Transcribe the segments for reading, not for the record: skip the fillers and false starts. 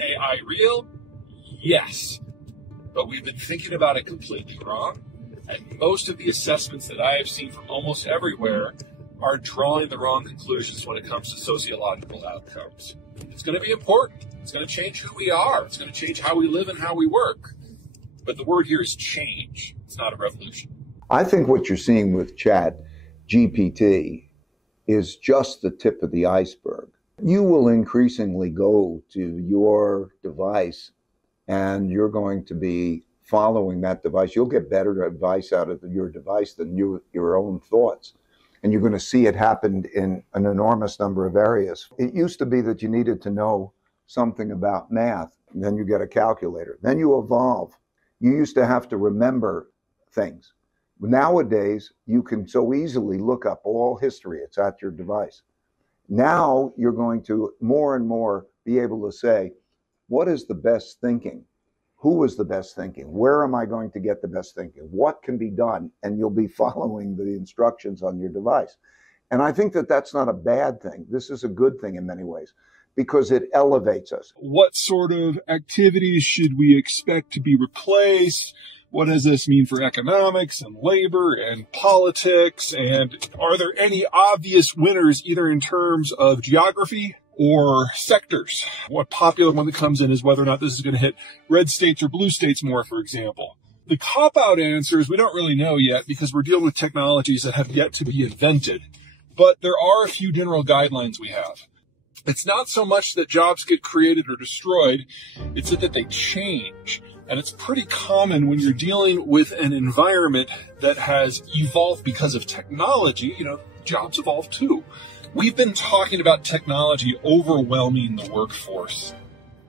AI real? Yes. But we've been thinking about it completely wrong. And most of the assessments that I have seen from almost everywhere are drawing the wrong conclusions when it comes to sociological outcomes. It's going to be important. It's going to change who we are. It's going to change how we live and how we work. But the word here is change. It's not a revolution. I think what you're seeing with Chat GPT is just the tip of the iceberg. You will increasingly go to your device and you're going to be following that device. You'll get better advice out of your device than your own thoughts. And you're going to see it happen in an enormous number of areas. It used to be that you needed to know something about math, and then you get a calculator. Then you evolve. You used to have to remember things. Nowadays, you can so easily look up all history. It's at your device. Now you're going to more and more be able to say, what is the best thinking? Who is the best thinking? Where am I going to get the best thinking? What can be done? And you'll be following the instructions on your device. And I think that that's not a bad thing. This is a good thing in many ways because it elevates us. What sort of activities should we expect to be replaced? What does this mean for economics and labor and politics? And are there any obvious winners either in terms of geography or sectors? What popular one that comes in is whether or not this is going to hit red states or blue states more, for example. The cop-out answer is we don't really know yet because we're dealing with technologies that have yet to be invented. But there are a few general guidelines we have. It's not so much that jobs get created or destroyed, it's that they change. And it's pretty common when you're dealing with an environment that has evolved because of technology, jobs evolve too. We've been talking about technology overwhelming the workforce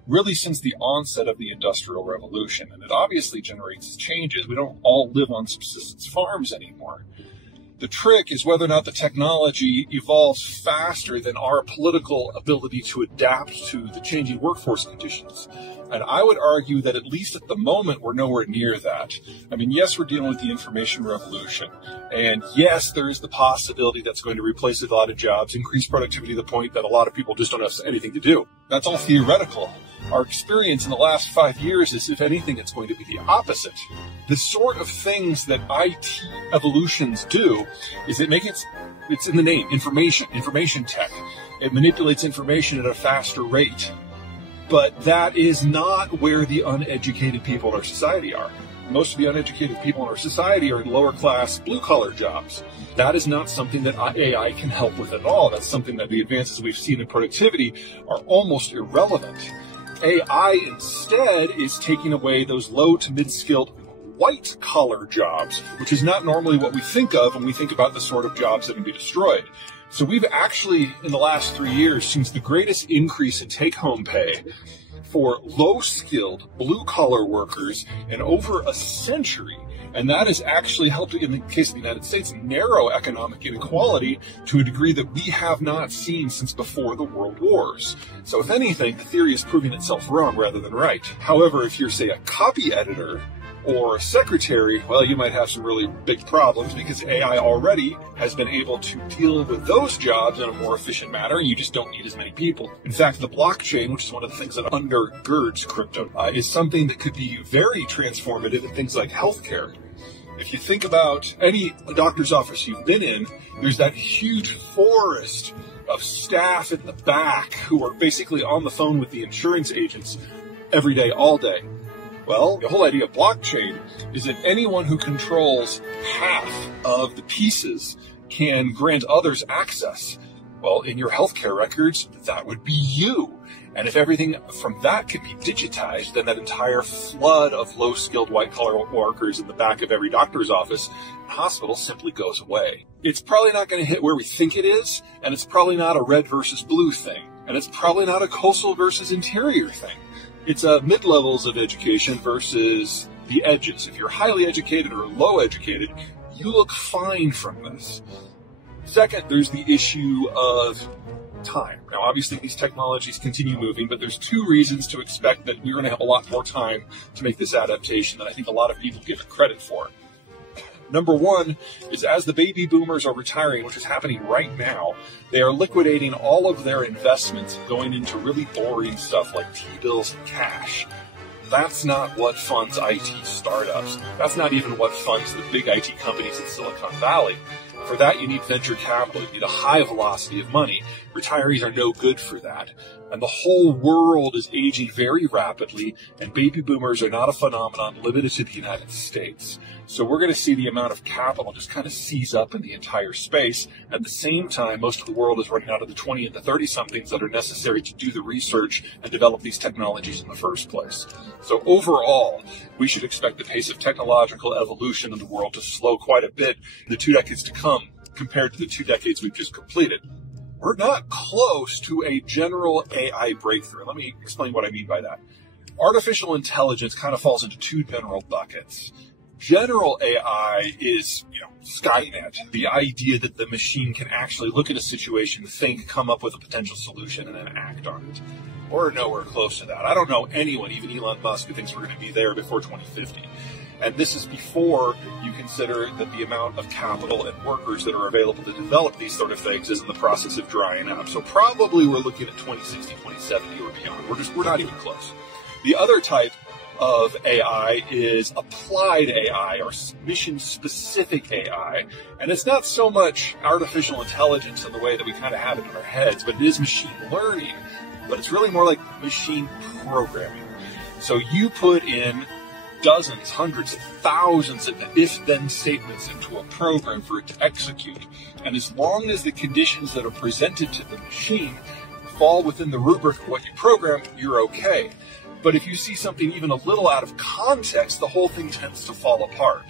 really since the onset of the Industrial Revolution, and it obviously generates changes. We don't all live on subsistence farms anymore. The trick is whether or not the technology evolves faster than our political ability to adapt to the changing workforce conditions. And I would argue that at least at the moment, we're nowhere near that. I mean, yes, we're dealing with the information revolution. And yes, there is the possibility that's going to replace a lot of jobs, increase productivity to the point that a lot of people just don't have anything to do. That's all theoretical. Our experience in the last 5 years is, if anything, it's going to be the opposite. The sort of things that IT evolutions do is it's in the name, information tech. It manipulates information at a faster rate. But that is not where the uneducated people in our society are. Most of the uneducated people in our society are in lower class, blue-collar jobs. That is not something that AI can help with at all. That's something that the advances we've seen in productivity are almost irrelevant. AI instead is taking away those low to mid-skilled white-collar jobs, which is not normally what we think of when we think about the sort of jobs that can be destroyed. So we've actually, in the last 3 years, seen the greatest increase in take-home pay for low-skilled, blue-collar workers in over a century. And that has actually helped, in the case of the United States, narrow economic inequality to a degree that we have not seen since before the World Wars. So if anything, the theory is proving itself wrong rather than right. However, if you're, say, a copy editor or a secretary, well, you might have some really big problems because AI already has been able to deal with those jobs in a more efficient manner, and you just don't need as many people. In fact, the blockchain, which is one of the things that undergirds crypto, is something that could be very transformative in things like healthcare. If you think about any doctor's office you've been in, there's that huge forest of staff in the back who are basically on the phone with the insurance agents every day, all day. Well, the whole idea of blockchain is that anyone who controls half of the pieces can grant others access. Well, in your healthcare records, that would be you. And if everything from that can be digitized, then that entire flood of low-skilled white-collar workers in the back of every doctor's office and hospital simply goes away. It's probably not going to hit where we think it is, and it's probably not a red versus blue thing, and it's probably not a coastal versus interior thing. It's mid-levels of education versus the edges. If you're highly educated or low educated, you look fine from this. Second, there's the issue of time. Now, obviously, these technologies continue moving, but there's 2 reasons to expect that we're going to have a lot more time to make this adaptation than I think a lot of people give it credit for. Number one is as the baby boomers are retiring, which is happening right now, they are liquidating all of their investments going into really boring stuff like T-bills and cash. That's not what funds IT startups. That's not even what funds the big IT companies in Silicon Valley. For that, you need venture capital. You need a high velocity of money. Retirees are no good for that. And the whole world is aging very rapidly, and baby boomers are not a phenomenon limited to the United States. So we're going to see the amount of capital just kind of seize up in the entire space. At the same time, most of the world is running out of the 20 and the 30-somethings that are necessary to do the research and develop these technologies in the first place. So overall, we should expect the pace of technological evolution in the world to slow quite a bit in the 2 decades to come compared to the 2 decades we've just completed. We're not close to a general AI breakthrough. Let me explain what I mean by that. Artificial intelligence kind of falls into 2 general buckets. General AI is, Skynet, the idea that the machine can actually look at a situation, think, come up with a potential solution, and then act on it. We're nowhere close to that. I don't know anyone, even Elon Musk, who thinks we're going to be there before 2050. And this is before you consider that the amount of capital and workers that are available to develop these sort of things is in the process of drying out. So probably we're looking at 2060, 2070 or beyond. We're not even close. The other type of AI is applied AI or mission-specific AI. And it's not so much artificial intelligence in the way that we kind of have it in our heads, but it is machine learning. But it's really more like machine programming. So you put in dozens, hundreds, thousands of if-then statements into a program for it to execute. And as long as the conditions that are presented to the machine fall within the rubric of what you program, you're okay. But if you see something even a little out of context, the whole thing tends to fall apart.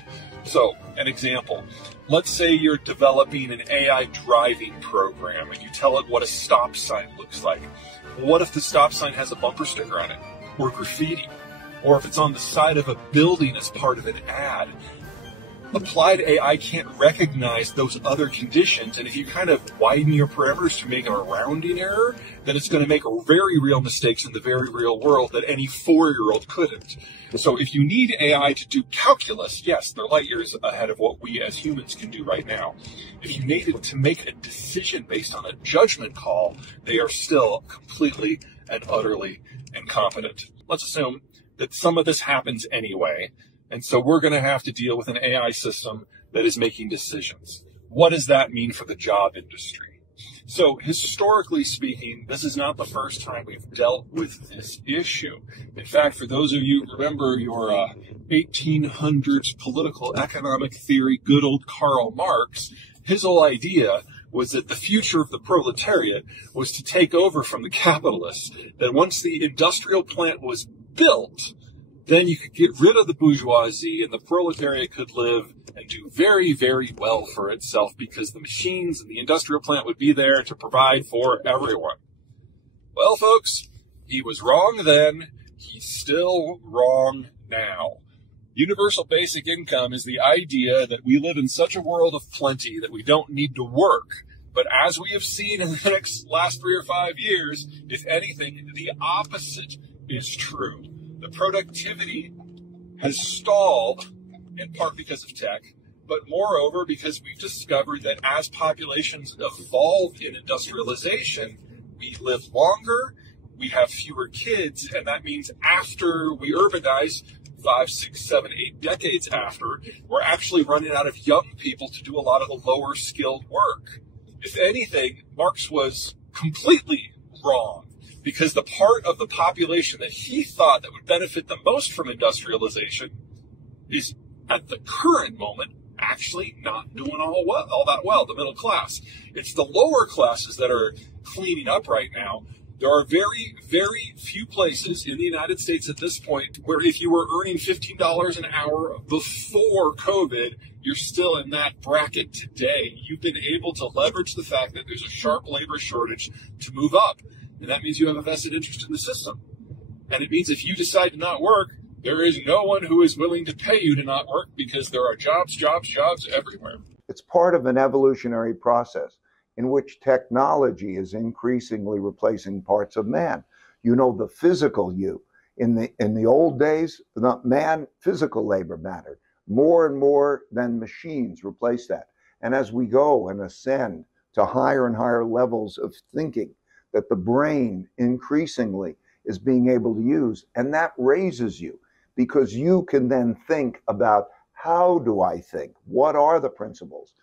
So, an example. Let's say you're developing an AI driving program and you tell it what a stop sign looks like. What if the stop sign has a bumper sticker on it? Or graffiti? Or if it's on the side of a building as part of an ad? Applied AI can't recognize those other conditions, and if you kind of widen your parameters to make a rounding error, then it's going to make very real mistakes in the very real world that any 4-year-old couldn't. So if you need AI to do calculus, yes, they're light years ahead of what we as humans can do right now. If you need it to make a decision based on a judgment call, they are still completely and utterly incompetent. Let's assume that some of this happens anyway. And so we're going to have to deal with an AI system that is making decisions. What does that mean for the job industry? So historically speaking, this is not the first time we've dealt with this issue. In fact, for those of you who remember your 1800s political economic theory, good old Karl Marx, his whole idea was that the future of the proletariat was to take over from the capitalists, that once the industrial plant was built, then you could get rid of the bourgeoisie and the proletariat could live and do very, very well for itself because the machines and the industrial plant would be there to provide for everyone. Well, folks, he was wrong then. He's still wrong now. Universal basic income is the idea that we live in such a world of plenty that we don't need to work. But as we have seen in the last 3 or 5 years, if anything, the opposite is true. The productivity has stalled, in part because of tech, but moreover because we've discovered that as populations evolve in industrialization, we live longer, we have fewer kids, and that means after we urbanize, 5, 6, 7, 8 decades after, we're actually running out of young people to do a lot of the lower skilled work. If anything, Marx was completely wrong, because the part of the population that he thought that would benefit the most from industrialization is, at the current moment, actually not doing all that well, the middle class. It's the lower classes that are cleaning up right now. There are very, very few places in the United States at this point where if you were earning $15 an hour before COVID, you're still in that bracket today. You've been able to leverage the fact that there's a sharp labor shortage to move up. And that means you have a vested interest in the system. And it means if you decide to not work, there is no one who is willing to pay you to not work because there are jobs everywhere. It's part of an evolutionary process in which technology is increasingly replacing parts of man. You know, the physical you. In the old days, the man, physical labor mattered. More and more, then machines replace that. And as we go and ascend to higher and higher levels of thinking that the brain increasingly is being able to use, and that raises you because you can then think about, how do I think? What are the principles?